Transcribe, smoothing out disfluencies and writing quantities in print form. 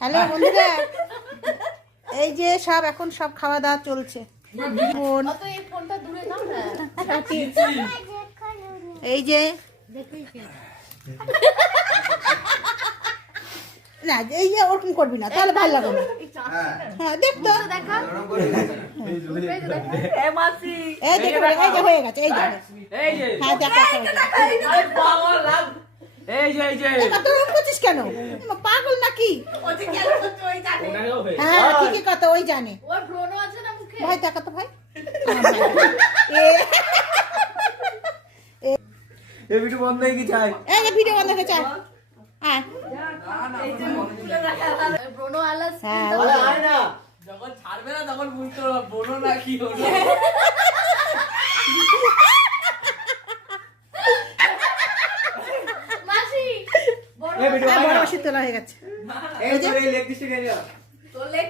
Hello বন্ধুরা, এই যে সব এখন সব খাওয়া দাওয়া চলছে। এই যে না, এই যে ওরকম করবি না, তাহলে ভালো লাগবে না। হ্যাঁ দেখতো, এই দেখো, এই যে হয়ে গেছে, এই যে হ্যাঁ দেখো, কত রকম করছিস কেন? পাগল নাকি? হ্যাঁ ঠিকই কথা, ওই জানে। ভাই দেখা তো ভাই, এই ভিডিও বন্ধ হয়ে গেছে। এই যে ভিডিও বন্ধ হয়ে যায়। হ্যাঁ যখন ছাড়বে না তখন বুঝতে পারবো বোনো না কি হলো। বড় মাসি তোলা হয়ে গেছে। এই যে লেগ দিতে গেল তো লেগ